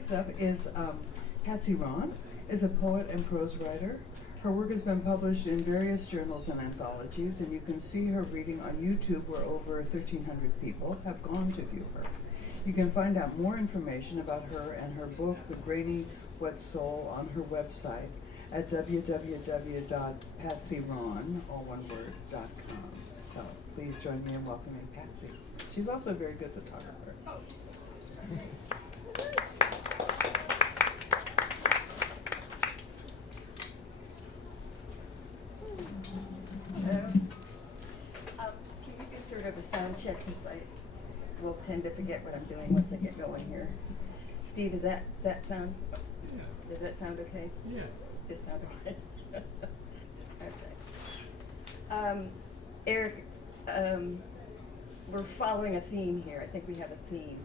Next up is Patsy Rahn, is a poet and prose writer. Her work has been published in various journals and anthologies, and you can see her reading on YouTube, where over 1,300 people have gone to view her. You can find out more information about her and her book, The Grainy Wet Soul, on her website at www.patsyrahn, all one word, .com. So please join me in welcoming Patsy. She's also a very good photographer. Can you do sort of a sound check, because I will tend to forget what I'm doing once I get going here. Steve, does that sound? Yeah. Does that sound okay? Yeah. Does it sound okay? Okay. Eric, we're following a theme here. I think we have a theme.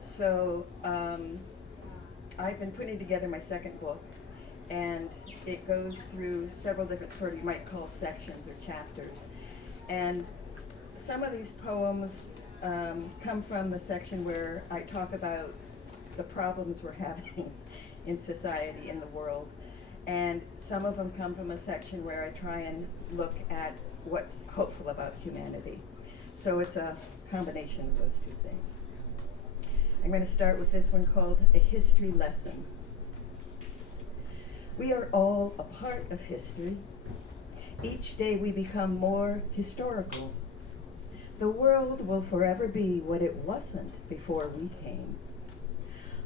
So I've been putting together my second book, and it goes through several different sort of, you might call, sections or chapters. And some of these poems come from the section where I talk about the problems we're having in society, in the world. And some of them come from a section where I try and look at what's hopeful about humanity. So it's a combination of those two things. I'm going to start with this one called A History Lesson. We are all a part of history. Each day we become more historical. The world will forever be what it wasn't before we came.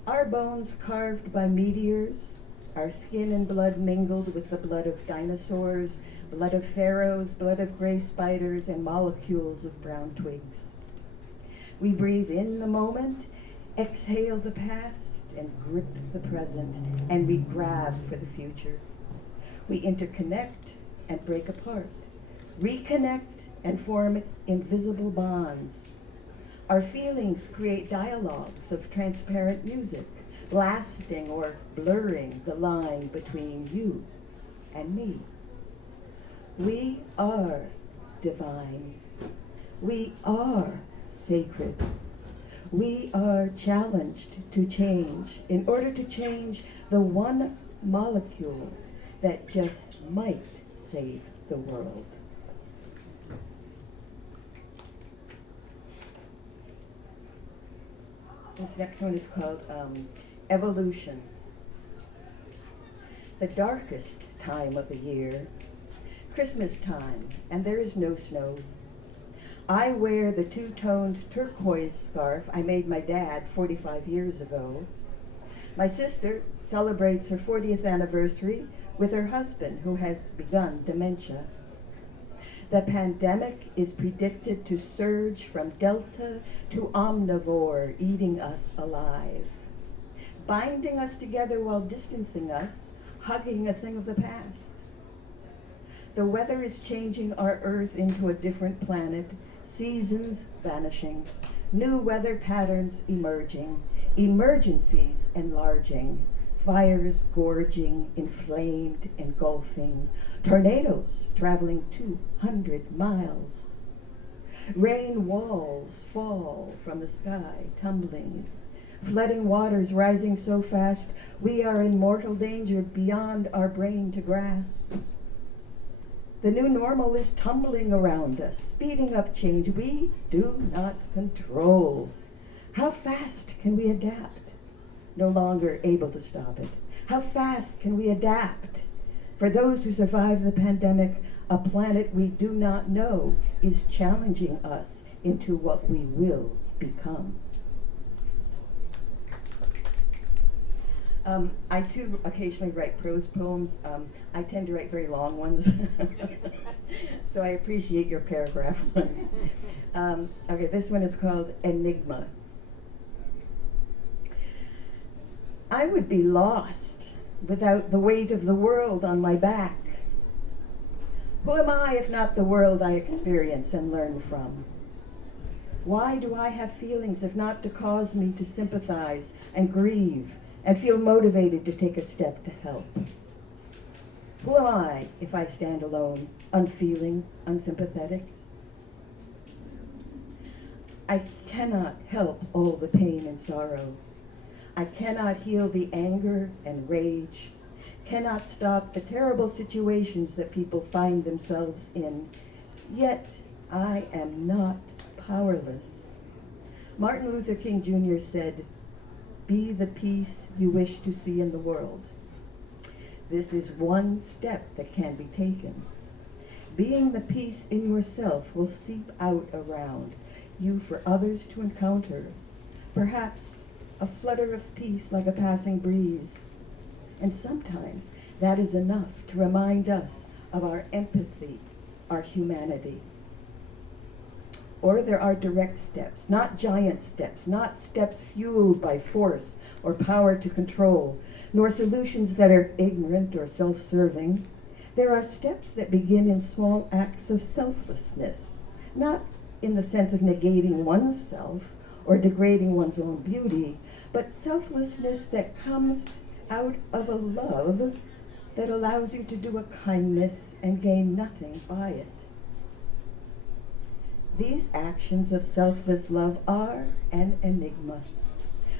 Our bones carved by meteors, our skin and blood mingled with the blood of dinosaurs, blood of pharaohs, blood of gray spiders, and molecules of brown twigs. We breathe in the moment, exhale the past, and grip the present, and we grab for the future. We interconnect and break apart, reconnect and form invisible bonds. Our feelings create dialogues of transparent music, blasting or blurring the line between you and me. We are divine. We are sacred. We are challenged to change in order to change the one molecule that just might save the world. This next one is called Evolution. The darkest time of the year, Christmas time, and there is no snow. I wear the two-toned turquoise scarf I made my dad 45 years ago. My sister celebrates her 40th anniversary with her husband, who has begun dementia. The pandemic is predicted to surge from Delta to omnivore, eating us alive, binding us together while distancing us, hugging a thing of the past. The weather is changing our Earth into a different planet, seasons vanishing, new weather patterns emerging, emergencies enlarging, fires gorging, inflamed, engulfing, tornadoes traveling 200 miles. Rain walls fall from the sky, tumbling, flooding waters rising so fast we are in mortal danger beyond our brain to grasp. The new normal is tumbling around us, speeding up change we do not control. How fast can we adapt? No longer able to stop it. How fast can we adapt? For those who survive the pandemic, a planet we do not know is challenging us into what we will become. I too occasionally write prose poems. I tend to write very long ones, so I appreciate your paragraph ones. Okay, this one is called Enigma. I would be lost without the weight of the world on my back. Who am I if not the world I experience and learn from? Why do I have feelings if not to cause me to sympathize and grieve and feel motivated to take a step to help? Who am I if I stand alone, unfeeling, unsympathetic? I cannot help all the pain and sorrow. I cannot heal the anger and rage, cannot stop the terrible situations that people find themselves in, yet I am not powerless. Martin Luther King Jr. said, "Be the peace you wish to see in the world." This is one step that can be taken. Being the peace in yourself will seep out around you for others to encounter. Perhaps a flutter of peace like a passing breeze. And sometimes that is enough to remind us of our empathy, our humanity. Or there are direct steps, not giant steps, not steps fueled by force or power to control, nor solutions that are ignorant or self-serving. There are steps that begin in small acts of selflessness, not in the sense of negating oneself or degrading one's own beauty, but selflessness that comes out of a love that allows you to do a kindness and gain nothing by it. These actions of selfless love are an enigma.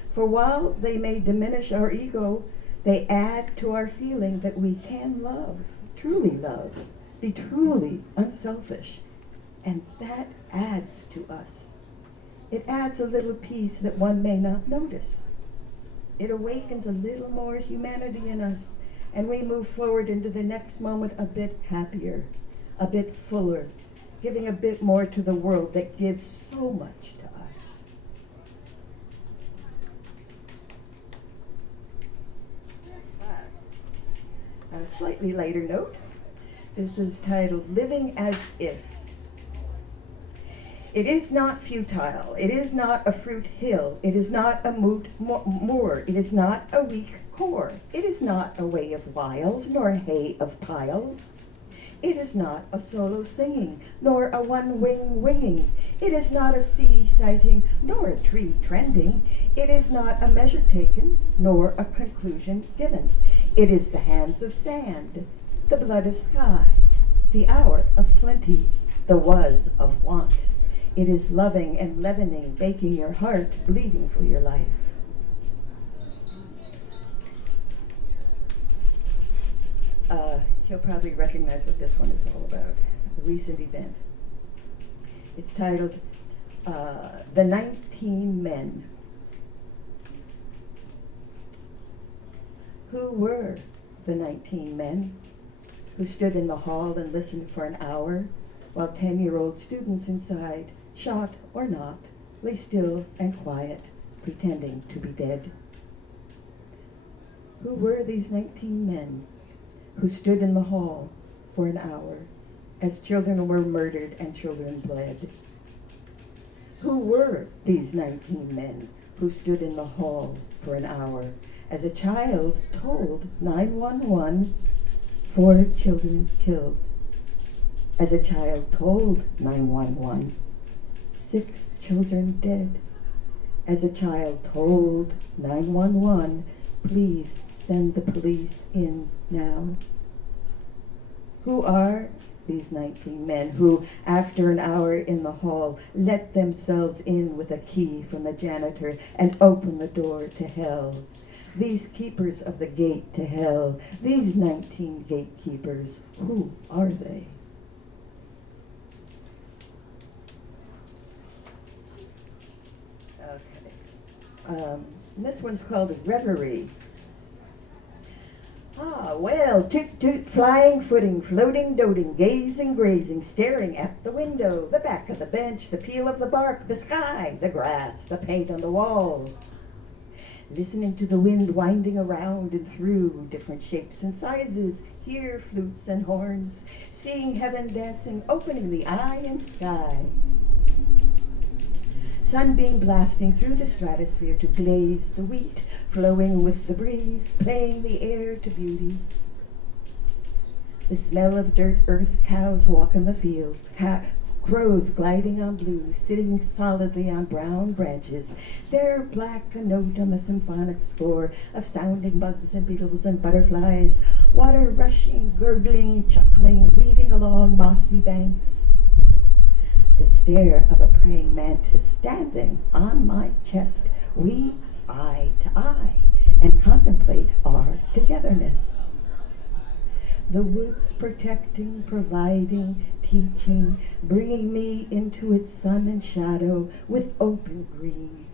For while they may diminish our ego, they add to our feeling that we can love, be truly unselfish. And that adds to us. It adds a little peace that one may not notice. It awakens a little more humanity in us, and we move forward into the next moment a bit happier, a bit fuller, giving a bit more to the world that gives so much to us. On a slightly lighter note, this is titled Living as If. It is not futile. It is not a fruit hill. It is not a moot moor. It is not a weak core. It is not a way of wiles, nor a hay of piles. It is not a solo singing, nor a one-wing winging. It is not a sea sighting, nor a tree trending. It is not a measure taken, nor a conclusion given. It is the hands of sand, the blood of sky, the hour of plenty, the was of want. It is loving and leavening, baking your heart, bleeding for your life. You'll probably recognize what this one is all about, a recent event. It's titled The 19 Men. Who were the 19 men who stood in the hall and listened for an hour while 10-year-old students inside, shot or not, lay still and quiet, pretending to be dead? Who were these 19 men who stood in the hall for an hour as children were murdered and children bled? Who were these 19 men who stood in the hall for an hour as a child told 911, 4 children killed? As a child told 911, 6 children dead. As a child told 911, please send the police in now. Who are these 19 men who, after an hour in the hall, let themselves in with a key from the janitor and open the door to hell? These keepers of the gate to hell, these 19 gatekeepers, who are they? Okay. This one's called Reverie. Ah, well, toot toot, flying, footing, floating, doting, gazing, grazing, staring at the window, the back of the bench, the peel of the bark, the sky, the grass, the paint on the wall. Listening to the wind winding around and through different shapes and sizes, hear flutes and horns, seeing heaven dancing, opening the eye and sky. Sunbeam blasting through the stratosphere to glaze the wheat, flowing with the breeze, playing the air to beauty. The smell of dirt, earth, cows walk in the fields, crows gliding on blue, sitting solidly on brown branches, their black a note on the symphonic score of sounding bugs and beetles and butterflies, water rushing, gurgling, chuckling, weaving along mossy banks. The stare of a praying mantis standing on my chest. We eye to eye and contemplate our togetherness. The woods protecting, providing, teaching, bringing me into its sun and shadow with open green.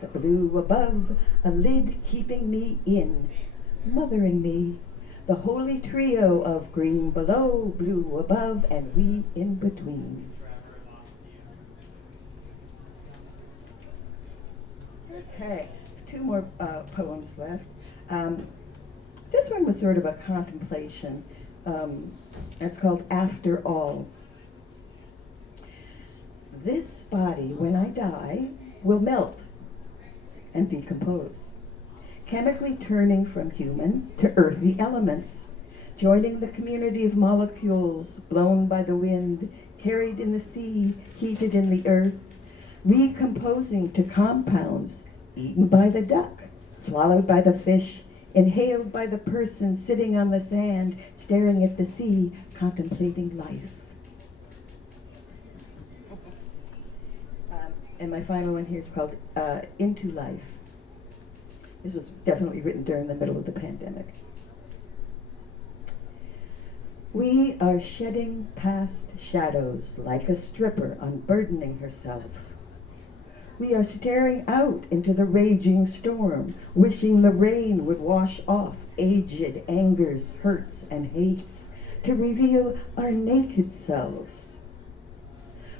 The blue above, a lid keeping me in, mother and me, the holy trio of green below, blue above, and we in between. Okay, two more poems left. This one was sort of a contemplation. It's called After All. This body, when I die, will melt and decompose, chemically turning from human to earthly elements, joining the community of molecules blown by the wind, carried in the sea, heated in the earth, recomposing to compounds, eaten by the duck, swallowed by the fish, inhaled by the person sitting on the sand, staring at the sea, contemplating life. And my final one here is called Into Life. This was definitely written during the middle of the pandemic. We are shedding past shadows like a stripper unburdening herself. We are staring out into the raging storm, wishing the rain would wash off aged angers, hurts, and hates to reveal our naked selves.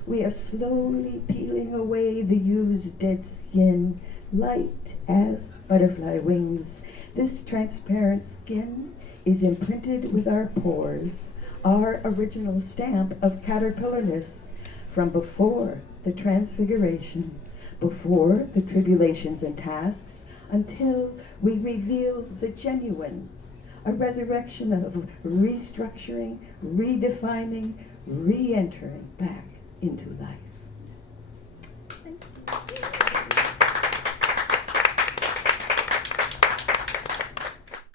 We are slowly peeling away the used dead skin, light as butterfly wings. This transparent skin is imprinted with our pores, our original stamp of caterpillarness from before the transfiguration, before the tribulations and tasks, until we reveal the genuine, a resurrection of restructuring, redefining, re-entering back into life.